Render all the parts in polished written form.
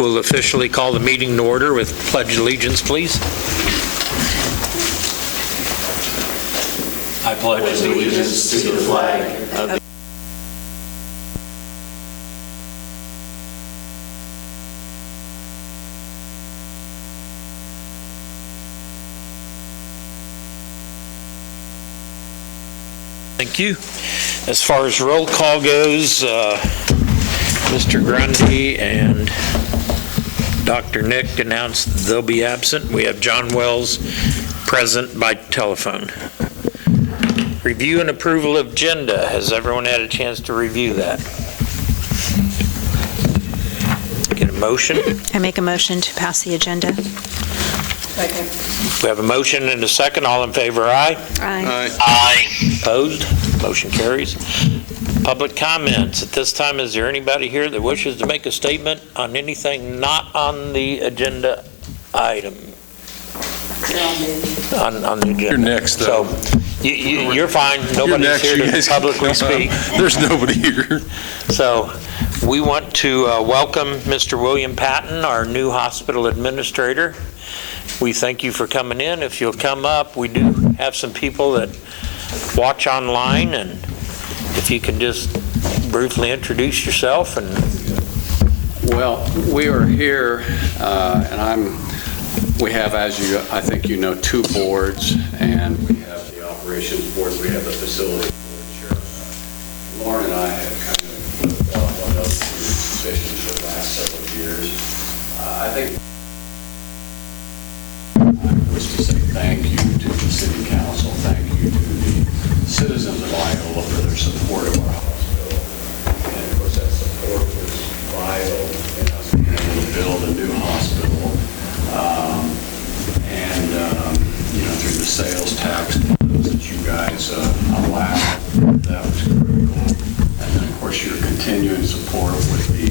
We'll officially call the meeting to order with pledge allegiance, please. I pledge allegiance to the flag of the Thank you. As far as roll call goes, Mr. Grundy and Dr. Nick announced they'll be absent. We have John Wells present by telephone. Review and approval of agenda. Has everyone had a chance to review that? Get a motion? I make a motion to pass the agenda. Second. We have a motion and a second. All in favor, aye? Aye. Aye. Opposed? Motion carries. Public comments. At this time, is there anybody here that wishes to make a statement on anything not on the agenda item? On the agenda. You're next, though. So you're fine. Nobody's here to publicly speak. There's nobody here. So we want to welcome Mr. William Patton, our new hospital administrator. We thank you for coming in. If you'll come up, we do have some people that watch online, and if you can just briefly introduce yourself. And well, we are here, and we have, as I think you know, two boards, and we have the operations board, we have the facility board chair. Lauren and I have kind of off on those two positions for the last several years. I think I wish to say thank you to the city council, thank you to the citizens of Iola for their support of our hospital. And of course, that support was vital in us being able to build a new hospital. Through the sales tax that you guys allowed, that was critical. And then, of course, your continuing support with the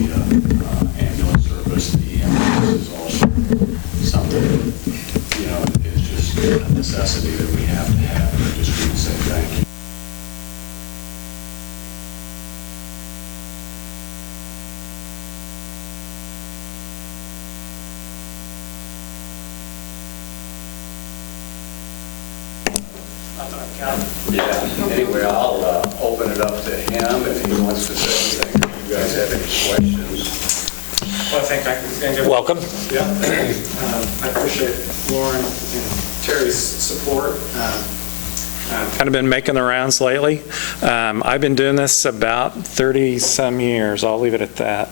ambulance service. The ambulance is also something that, is just a necessity that we have to have. I just want to say thank you. Yeah, anyway, I'll open it up to him if he wants to say anything. If you guys have any questions. Well, I think I can welcome. Yeah, I appreciate Lauren and Terry's support. I've kind of been making the rounds lately. I've been doing this about 30-some years. I'll leave it at that.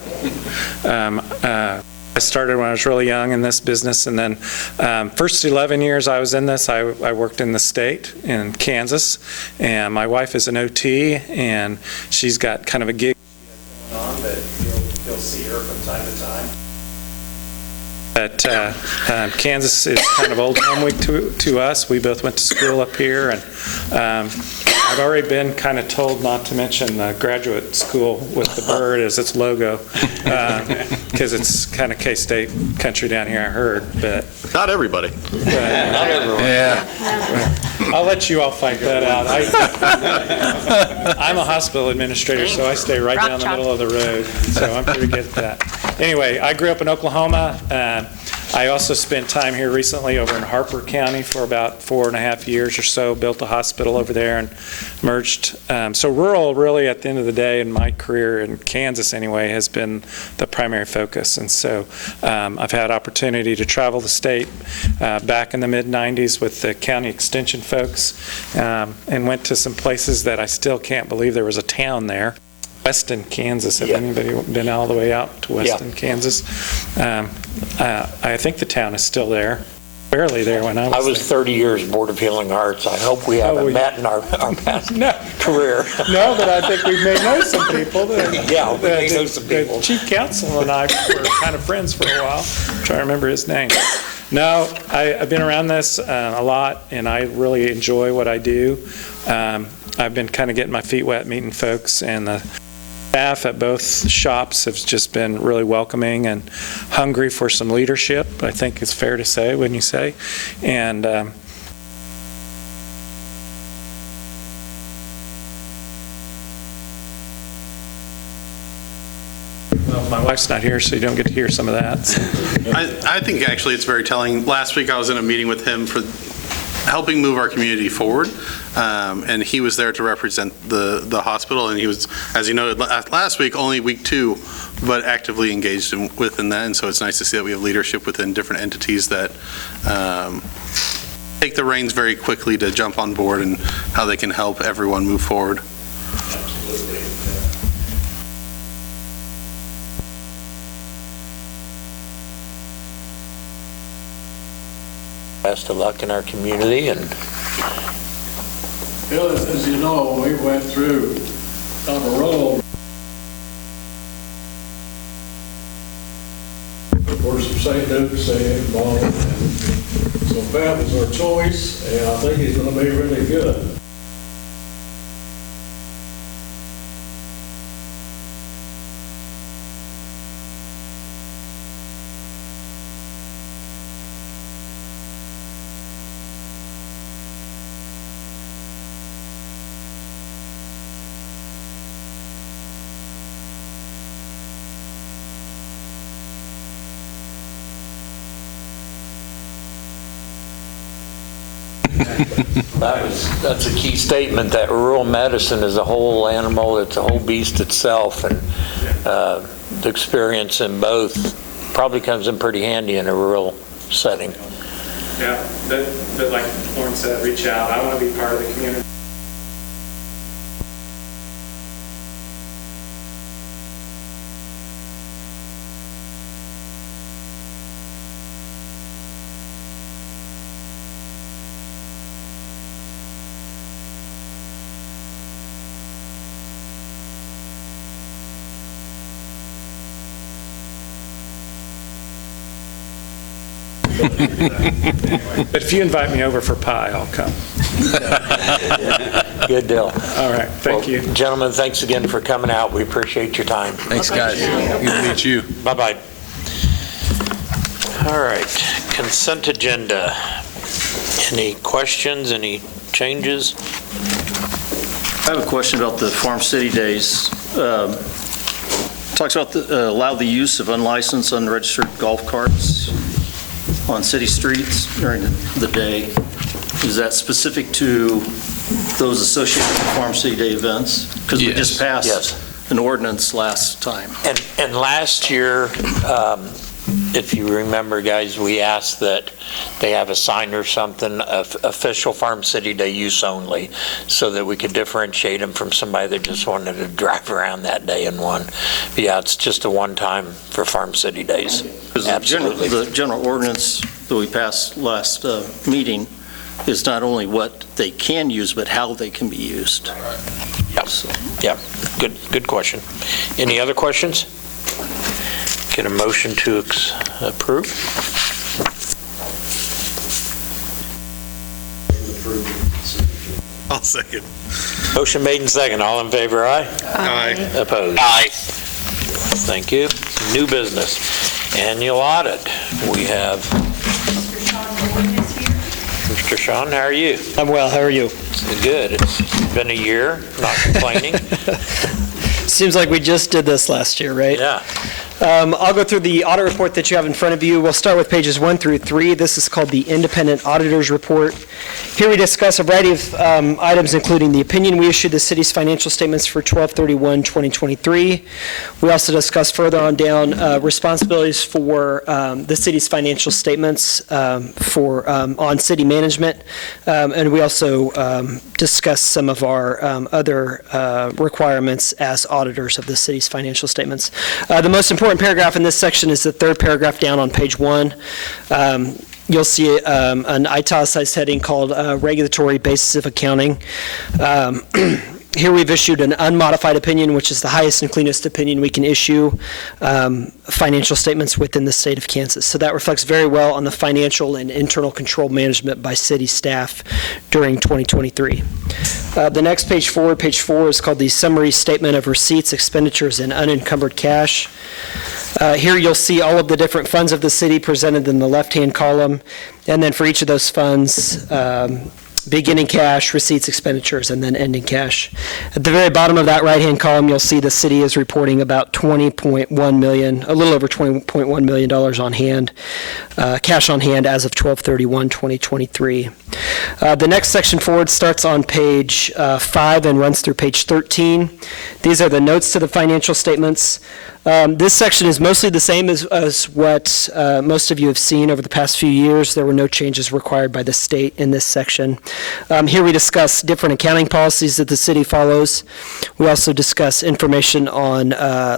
I started when I was really young in this business, and then first 11 years I was in this, I worked in the state in Kansas, and my wife is an OT, and she's got kind of a gig going on, but you'll see her from time to time. But Kansas is kind of old home week to us. We both went to school up here, and I've already been kind of told not to mention the graduate school with the bird as its logo, because it's kind of K-State country down here, I heard. But Not everybody. Not everyone. Yeah. I'll let you all fight that out. I'm a hospital administrator, so I stay right down the middle of the road, so I'm pretty good at that. Anyway, I grew up in Oklahoma. I also spent time here recently over in Harper County for about 4.5 years or so, built a hospital over there and merged. So rural, really, at the end of the day, in my career in Kansas anyway, has been the primary focus. And so I've had opportunity to travel the state back in the mid-90s with the county extension folks, and went to some places that I still can't believe there was a town there. Weston, Kansas. Have anybody been all the way out to Weston, Kansas? I think the town is still there. Barely there when I was 30 years Board of Healing Arts. I hope we haven't met in our past career. No, but I think we may know some people. Yeah, we may know some people. The chief counsel and I were kind of friends for a while. I'm trying to remember his name. No, I've been around this a lot, and I really enjoy what I do. I've been kind of getting my feet wet, meeting folks, and the staff at both shops have just been really welcoming and hungry for some leadership, I think it's fair to say, wouldn't you say? And Well, my wife's not here, so you don't get to hear some of that. so. I think actually it's very telling. Last week I was in a meeting with him for helping move our community forward, and he was there to represent the hospital, and he was, as you noted last week, only week 2, but actively engaged within that, and so it's nice to see that we have leadership within different entities that take the reins very quickly to jump on board and how they can help everyone move forward. Absolutely. Best of luck in our community, and Bill, as you know, we went through on a roll. Of course, St. Luke, St. Paul, and so that was our choice, and I think he's going to be really good. That's a key statement, that rural medicine is a whole animal, it's a whole beast itself, and the experience in both probably comes in pretty handy in a rural setting. Yeah, but like Lauren said, reach out. I want to be part of the community. But if you invite me over for pie, I'll come. Good deal. All right, thank you. Gentlemen, thanks again for coming out. We appreciate your time. Thanks, guys. Good to meet you. Bye-bye. All right, consent agenda. Any questions, any changes? I have a question about the Farm City Days. Talks about allow the use of unlicensed, unregistered golf carts on city streets during the day. Is that specific to those associated with Farm City Day events? Because we just passed an ordinance last time. And last year, if you remember, guys, we asked that they have a sign or something, official Farm City Day use only, so that we could differentiate them from somebody that just wanted to drive around that day in one. But yeah, it's just a one-time for Farm City Days. Absolutely. The general ordinance that we passed last meeting is not only what they can use, but how they can be used. Yep. So. Yeah, good question. Any other questions? Get a motion to approve? I'll second. Motion made and second. All in favor, aye? Aye. Opposed? Aye. Thank you. New business. Annual audit. We have Mr. Sean, how are you? I'm well, how are you? Good. It's been a year, not complaining. Seems like we just did this last year, right? Yeah. I'll go through the audit report that you have in front of you. We'll start with pages 1 through 3. This is called the Independent Auditor's Report. Here we discuss a variety of items, including the opinion we issued the city's financial statements for 12/31/2023. We also discuss further on down responsibilities for the city's financial statements on city management, and we also discuss some of our other requirements as auditors of the city's financial statements. The most important paragraph in this section is the third paragraph down on page 1. You'll see an italicized heading called Regulatory Basis of Accounting. Here we've issued an unmodified opinion, which is the highest and cleanest opinion we can issue financial statements within the state of Kansas. So that reflects very well on the financial and internal control management by city staff during 2023. The next page 4 is called the Summary Statement of Receipts, Expenditures, and Unencumbered Cash. Here you'll see all of the different funds of the city presented in the left-hand column, and then for each of those funds, beginning cash, receipts, expenditures, and then ending cash. At the very bottom of that right-hand column, you'll see the city is reporting about $20.1 million, a little over $20.1 million on hand, cash on hand as of 12/31/2023. The next section forward starts on page 5 and runs through page 13. These are the notes to the financial statements. This section is mostly the same as what most of you have seen over the past few years. There were no changes required by the state in this section. Here we discuss different accounting policies that the city follows. We also discuss information on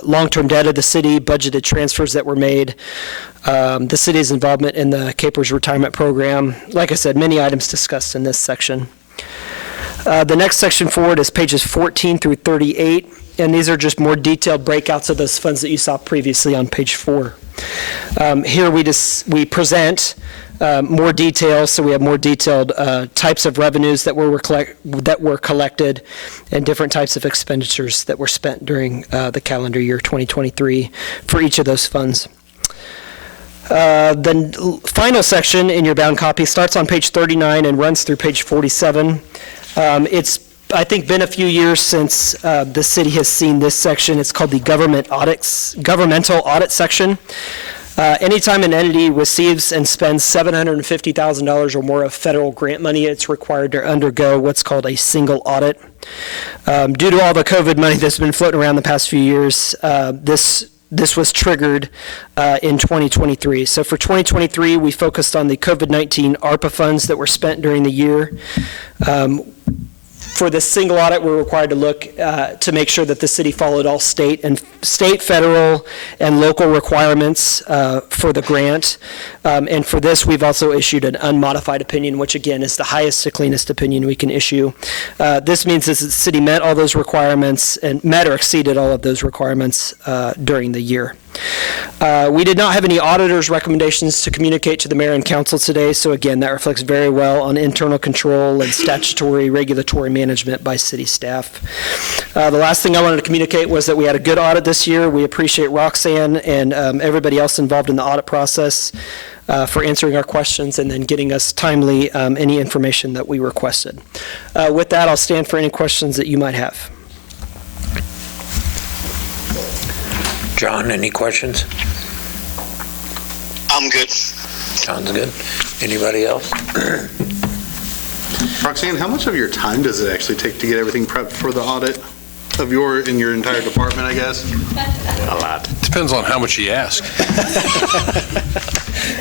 long-term debt of the city, budgeted transfers that were made, the city's involvement in the Capers Retirement Program. Like I said, many items discussed in this section. The next section forward is pages 14 through 38. And these are just more detailed breakouts of those funds that you saw previously on page 4. Here we present more details, so we have more detailed types of revenues that were collected and different types of expenditures that were spent during the calendar year 2023 for each of those funds. The final section in your bound copy starts on page 39 and runs through page 47. It's I think been a few years since the city has seen this section. It's called the governmental audit section. Anytime an entity receives and spends $750,000 or more of federal grant money, it's required to undergo what's called a single audit. Due to all the COVID money that's been floating around the past few years, this was triggered in 2023. So for 2023, we focused on the COVID-19 ARPA funds that were spent during the year. For this single audit, we're required to look to make sure that the city followed all state, federal, and local requirements for the grant. And for this, we've also issued an unmodified opinion, which again is the highest to cleanest opinion we can issue. This means that the city met all those requirements and met or exceeded all of those requirements during the year. We did not have any auditor's recommendations to communicate to the mayor and council today, so again, that reflects very well on internal control and statutory regulatory management by city staff. The last thing I wanted to communicate was that we had a good audit this year. We appreciate Roxanne and everybody else involved in the audit process for answering our questions and then getting us timely any information that we requested. With that, I'll stand for any questions that you might have. John, any questions? I'm good. John's good. Anybody else? Roxanne, how much of your time does it actually take to get everything prepped for the audit of your entire department, I guess? A lot. Depends on how much you ask.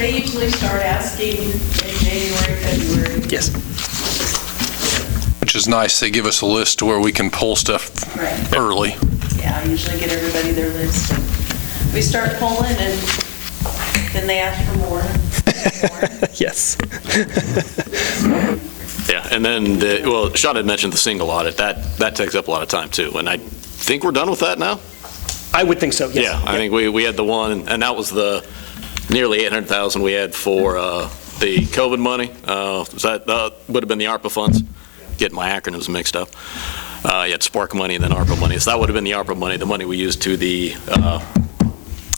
They usually start asking in January, February. Yes. Which is nice. They give us a list to where we can pull stuff Right. early. Yeah, I usually get everybody their list. And we start pulling and then they ask for more. Yes. Yeah, and then, Sean had mentioned the single audit. That takes up a lot of time, too. And I think we're done with that now? I would think so, yes. Yeah, I think we had the one, and that was the nearly $800,000 we had for the COVID money. That would have been the ARPA funds. Getting my acronyms mixed up. You had Spark money and then ARPA money. So that would have been the ARPA money, the money we used to the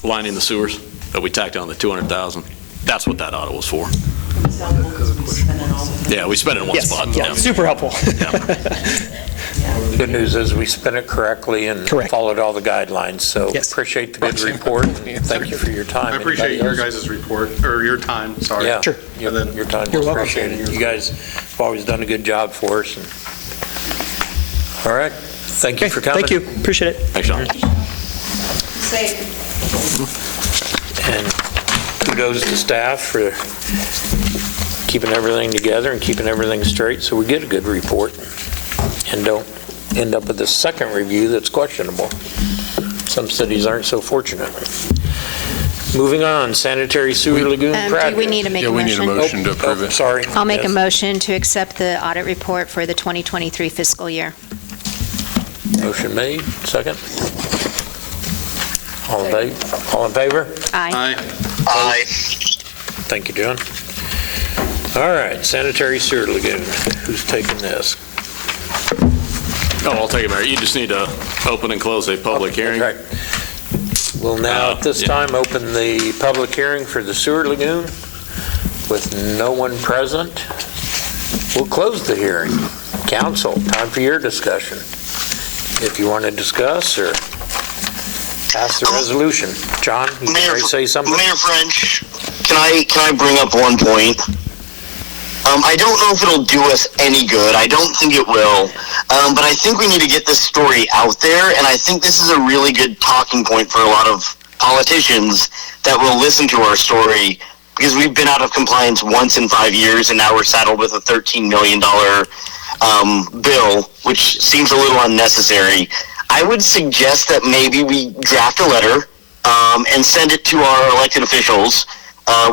lining the sewers that we tacked on the $200,000. That's what that audit was for. Yeah, we spent it in one Yes, spot. yeah, super helpful. Good news is we spent it correctly and Correct. followed all the guidelines, so Yes. appreciate the good report. Thank you for your time. I appreciate Anybody your else? guys' report, or your time, sorry. Yeah, Sure. your time You're is welcome. appreciated. You guys have always done a good job for us. All right, thank you Okay, for coming. thank you, appreciate it. Thanks, Sean. Safe. And kudos to staff for keeping everything together and keeping everything straight so we get a good report and don't end up with a second review that's questionable. Some cities aren't so fortunate. Moving on, sanitary sewer lagoon project. Do we need to make Yeah, a we need a motion? motion to approve it. Sorry. I'll make a Yes. motion to accept the audit report for the 2023 fiscal year. Motion made, second. All in favor? Aye. Aye. Thank you, John. All right, sanitary sewer lagoon. Who's taking this? Oh, I'll take it, Mayor. You just need to open and close a public hearing. Right. We'll now, at this Yeah. time, open the public hearing for the sewer lagoon with no one present. we'll close the hearing. Council, time for your discussion. If you want to discuss or pass the resolution. John, you can say something? Mayor French, can I bring up one point? I don't know if it'll do us any good. I don't think it will. But I think we need to get this story out there, and I think this is a really good talking point for a lot of politicians that will listen to our story, because we've been out of compliance once in 5 years, and now we're saddled with a $13 million bill, which seems a little unnecessary. I would suggest that maybe we draft a letter and send it to our elected officials,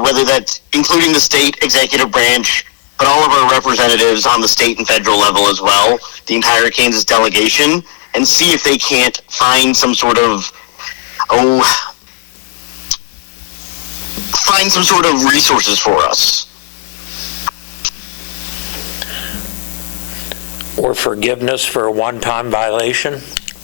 whether that's including the state executive branch, but all of our representatives on the state and federal level as well, the entire Kansas delegation, and see if they can't find some sort of, resources for us. Or forgiveness for a one-time violation?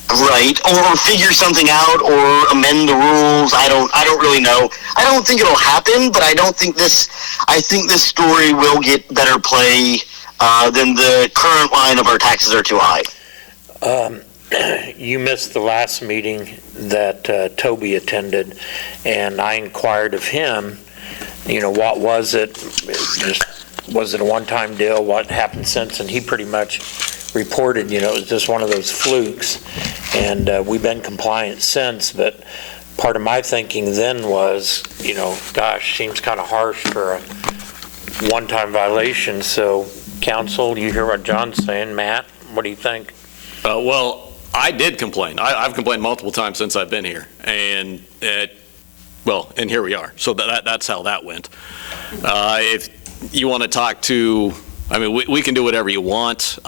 Right, or figure something out, or amend the rules. I don't really know. I don't think it'll happen, but I think this story will get better play than the current line of our taxes are too high. You missed the last meeting that Toby attended, and I inquired of him, what was it? Was it a one-time deal? What happened since? And he pretty much reported, it was just one of those flukes, and we've been compliant since. But part of my thinking then was, gosh, seems kind of harsh for a one-time violation. So, council, you hear what John's saying. Matt, what do you think? Well, I did complain. I've complained multiple times since I've been here, and and here we are. So that's how that went. If you want to talk to, we can do whatever you want.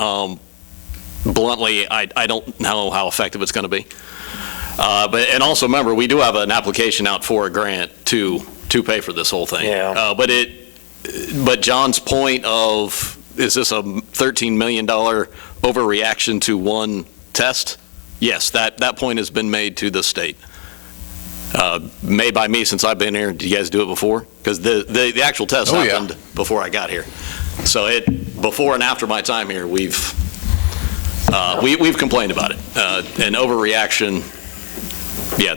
Bluntly, I don't know how effective it's going to be. And also remember, we do have an application out for a grant to pay for this whole thing. Yeah. But John's point of, is this a $13 million overreaction to one test? Yes, that point has been made to the state. Made by me since I've been here. Did you guys do it before? Because the actual test happened before I got here. So before and after my time here, we've complained about it. An overreaction,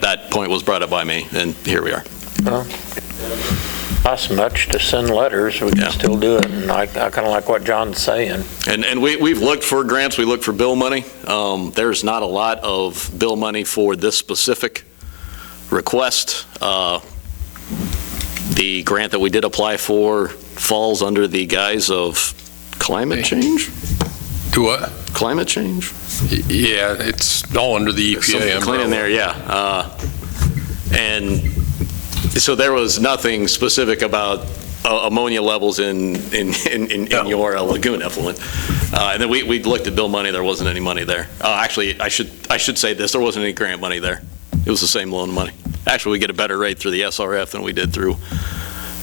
that point was brought up by me, and here we are. Well, costs much to send letters. We can still do it, and I kind of like what John's saying. And we've looked for grants. We looked for bill money. There's not a lot of bill money for this specific request. The grant that we did apply for falls under the guise of climate change. Do what? Climate change? Yeah, it's all under the EPA. Clean in there, and so there was nothing specific about ammonia levels in your lagoon effluent. And then we looked at bill money. There wasn't any money there. Actually, I should say this: there wasn't any grant money there. It was the same loan money. Actually, we get a better rate through the SRF than we did through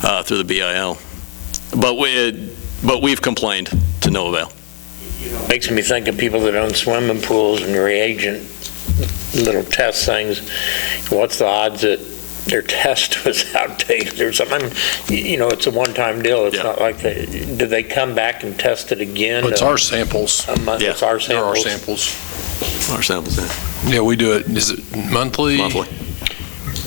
the BIL. But we've complained to no avail. Makes me think of people that own swimming pools and reagent little test things. What's the odds that their test was outdated or something? It's a one-time deal. It's not like do they come back and test it again? It's our samples. It's our samples. They're our samples. Our samples, Yeah, we do it. Is it monthly? Monthly.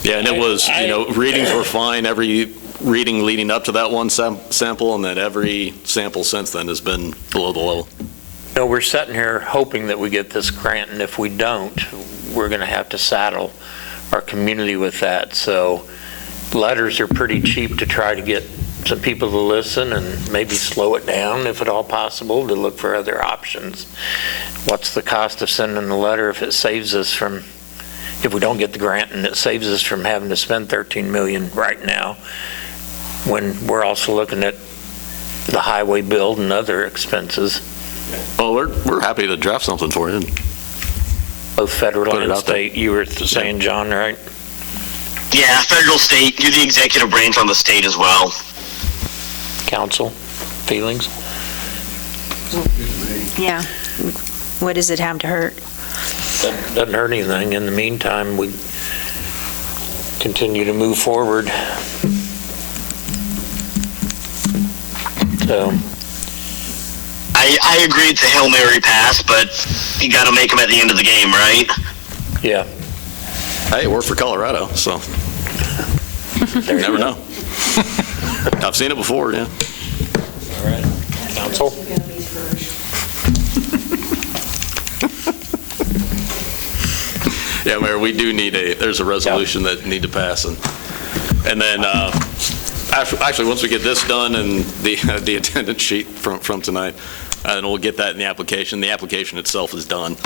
Yeah, and it was, readings were fine. Every reading leading up to that one sample, and then every sample since then has been below the level. We're sitting here hoping that we get this grant, and if we don't, we're going to have to saddle our community with that. So letters are pretty cheap to try to get some people to listen and maybe slow it down, if at all possible, to look for other options. What's the cost of sending a letter if it saves us from, if we don't get the grant and it saves us from having to spend $13 million right now, when we're also looking at the highway build and other expenses? Well, we're happy to draft something for you. Both federal and state, you were saying, John, right? Yeah, federal, state, you're the executive branch on the state as well. Council, feelings? Yeah. What does it have to hurt? Doesn't hurt anything. In the meantime, we continue to move forward. So, I agree it's a Hail Mary pass, but you got to make them at the end of the game, right? Yeah. Hey, it worked for Colorado, so you never know. I've seen it before, yeah. All right. Council? Yeah, Mayor, we do need there's a resolution that need to pass, and then, actually, once we get this done and the attendance sheet from tonight, and we'll get that in the application. The application itself is done.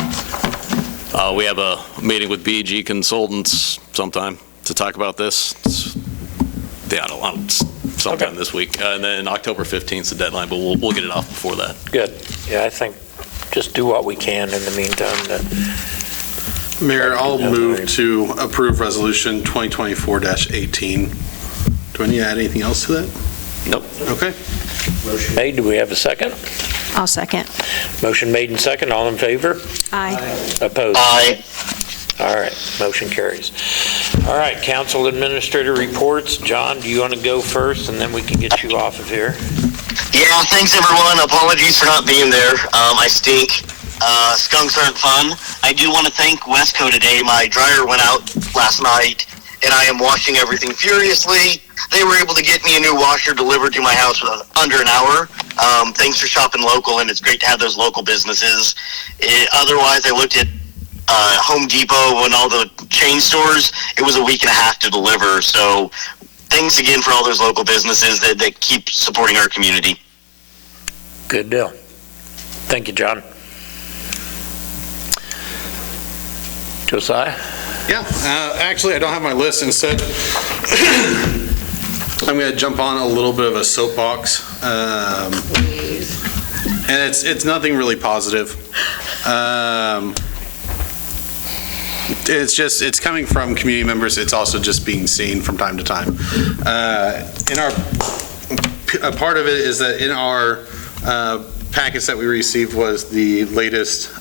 We have a meeting with BG Consultants sometime to talk about this. Sometime this week, and then October 15th is the deadline, but we'll get it off before that. Good. Yeah, I think just do what we can in the meantime. Mayor, I'll move to approve Resolution 2024-18. Do I need to add anything else to that? Nope. Okay. Motion made. Do we have a second? I'll second. Motion made and second. All in favor? Aye. Opposed? Aye. All right, motion carries. All right, council administrator reports. John, do you want to go first, and then we can get you off of here? Yeah, thanks everyone. Apologies for not being there. I stink. Skunks aren't fun. I do want to thank Wesco today. My dryer went out last night, and I am washing everything furiously. They were able to get me a new washer delivered to my house under an hour. Thanks for shopping local, and it's great to have those local businesses. Otherwise, I looked at Home Depot and all the chain stores. It was a week and a half to deliver. So thanks again for all those local businesses that keep supporting our community. Good deal. Thank you, John. Josiah? Yeah, actually, I don't have my list. Instead, I'm going to jump on a little bit of a soapbox. And it's nothing really positive. It's coming from community members. It's also just being seen from time to time. A part of it is that in our packets that we received was the latest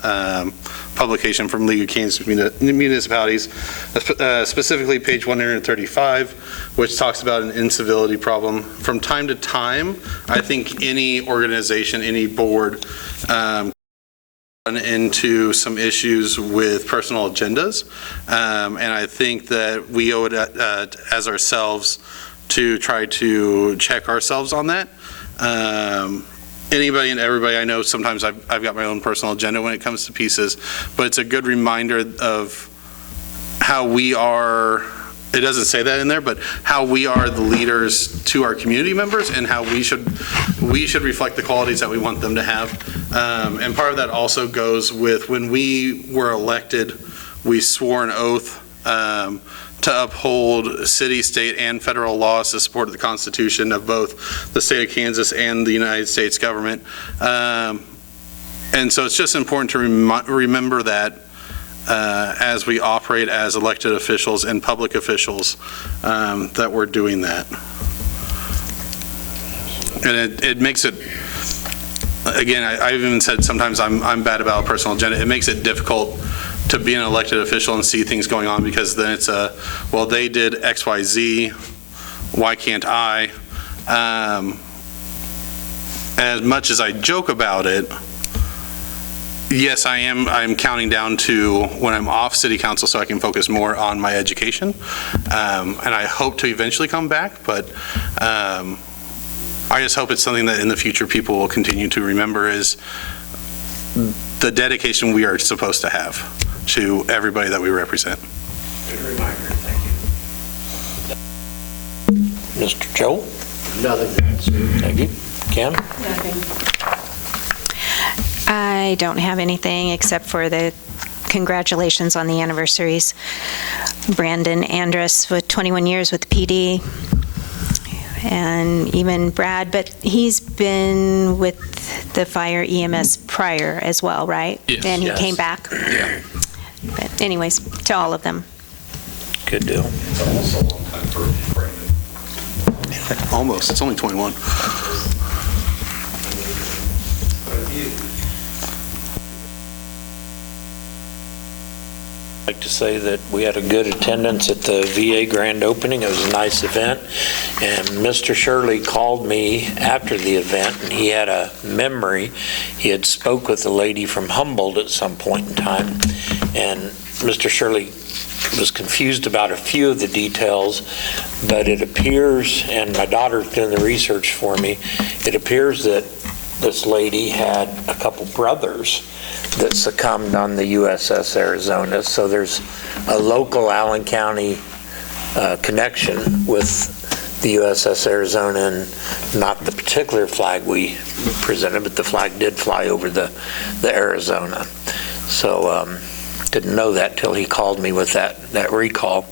publication from League of Kansas Municipalities, specifically page 135, which talks about an incivility problem. From time to time, I think any organization, any board, run into some issues with personal agendas, and I think that we owe it as ourselves to try to check ourselves on that. Anybody and everybody I know, sometimes I've got my own personal agenda when it comes to pieces, but it's a good reminder of how we are. It doesn't say that in there, but how we are the leaders to our community members and how we should reflect the qualities that we want them to have. And part of that also goes with when we were elected, we swore an oath to uphold city, state, and federal laws to support the Constitution of both the state of Kansas and the United States government. And so it's just important to remember that as we operate as elected officials and public officials, that we're doing that. And it makes it, again, I've even said sometimes I'm bad about a personal agenda. It makes it difficult to be an elected official and see things going on, because then it's well, they did X, Y, Z, why can't I? As much as I joke about it, yes, I'm counting down to when I'm off city council so I can focus more on my education. And I hope to eventually come back, but I just hope it's something that in the future people will continue to remember is the dedication we are supposed to have to everybody that we represent. Good reminder, thank you. Mr. Joel? Nothing. Thank you. Kim? Nothing. I don't have anything except for the congratulations on the anniversaries. Brandon Andrus with 21 years with the PD, and even Brad, but he's been with the fire EMS prior as well, right? Yes. And he Yes. came back. Yeah. But anyways, to all of them. Good deal. It's almost a long time for Brandon. Almost, it's only 21. I'd like to say that we had a good attendance at the VA grand opening. It was a nice event. And Mr. Shirley called me after the event, and he had a memory. He had spoke with a lady from Humboldt at some point in time, and Mr. Shirley was confused about a few of the details, but it appears, and my daughter's doing the research for me, it appears that this lady had a couple brothers that succumbed on the USS Arizona. So there's a local Allen County connection with the USS Arizona, and not the particular flag we presented, but the flag did fly over the Arizona. So didn't know that till he called me with that recall.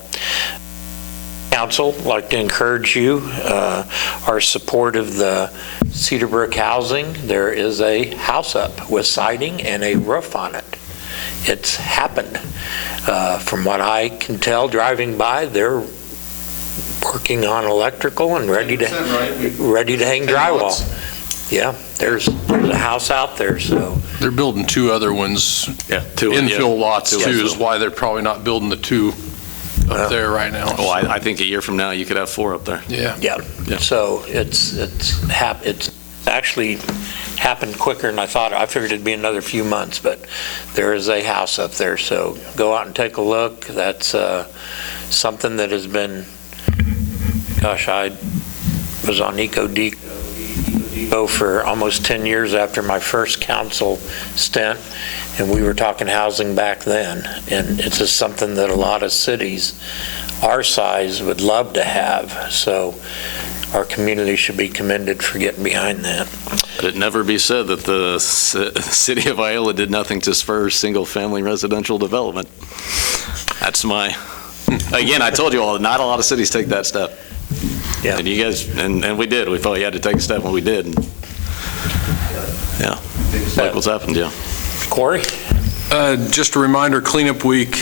Council, I'd like to encourage you, our support of the Cedarbrook housing. There is a house up with siding and a roof on it. It's happened. From what I can tell driving by, they're working on electrical and ready to hang drywall. Yeah, there's a house out there, so. They're building two other ones, infill lots too, is why they're probably not building the two up there right now. Oh, I think a year from now, you could have 4 up there. Yeah. Yeah, so it's actually happened quicker than I thought. I figured it'd be another few months, but there is a house up there, so go out and take a look. That's something that has been, gosh, I was on EcoDeco for almost 10 years after my first council stint, and we were talking housing back then, and it's just something that a lot of cities our size would love to have. So our community should be commended for getting behind that. But it never be said that the city of Iola did nothing to spur single-family residential development. That's my, again, I told you all, not a lot of cities take that step. Yeah. And you guys, and we did. We thought you had to take a step when we did. And, yeah, like what's happened, yeah. Corey? Just a reminder, cleanup week,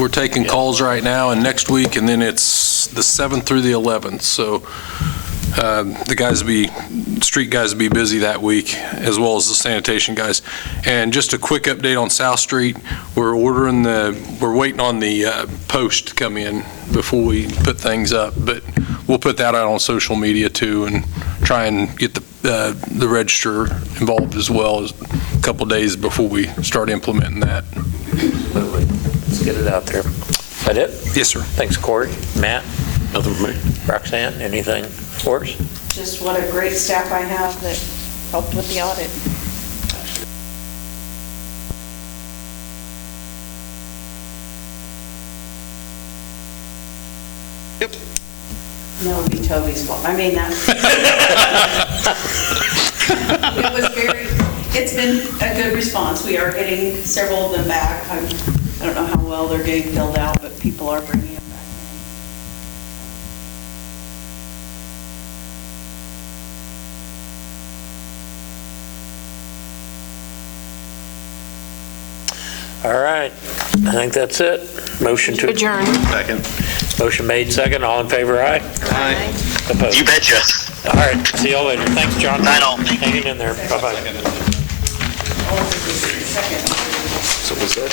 we're taking calls right now, and next week, and then it's the 7th through the 11th. So the street guys will be busy that week, as well as the sanitation guys. And just a quick update on South Street, we're waiting on the post to come in before we put things up, but we'll put that out on social media too, and try and get the register involved as well, as a couple days before we start implementing that. Absolutely. Let's get it out there. Is that it? Yes, sir. Thanks, Corey. Matt? Nothing for me. Roxanne, anything for us? Just what a great staff I have that helped with the audit. No, it'd be Toby's fault. I mean, it's been a good response. We are getting several of them back. I don't know how well they're getting filled out, but people are bringing them back. All right, I think that's it. Motion to Adjourn. Second. Motion made, second. All in favor, aye? Aye. Opposed? You betcha. All right, see y'all later. Thanks, John. Night all. Hanging in there. Bye-bye. Second. So was that?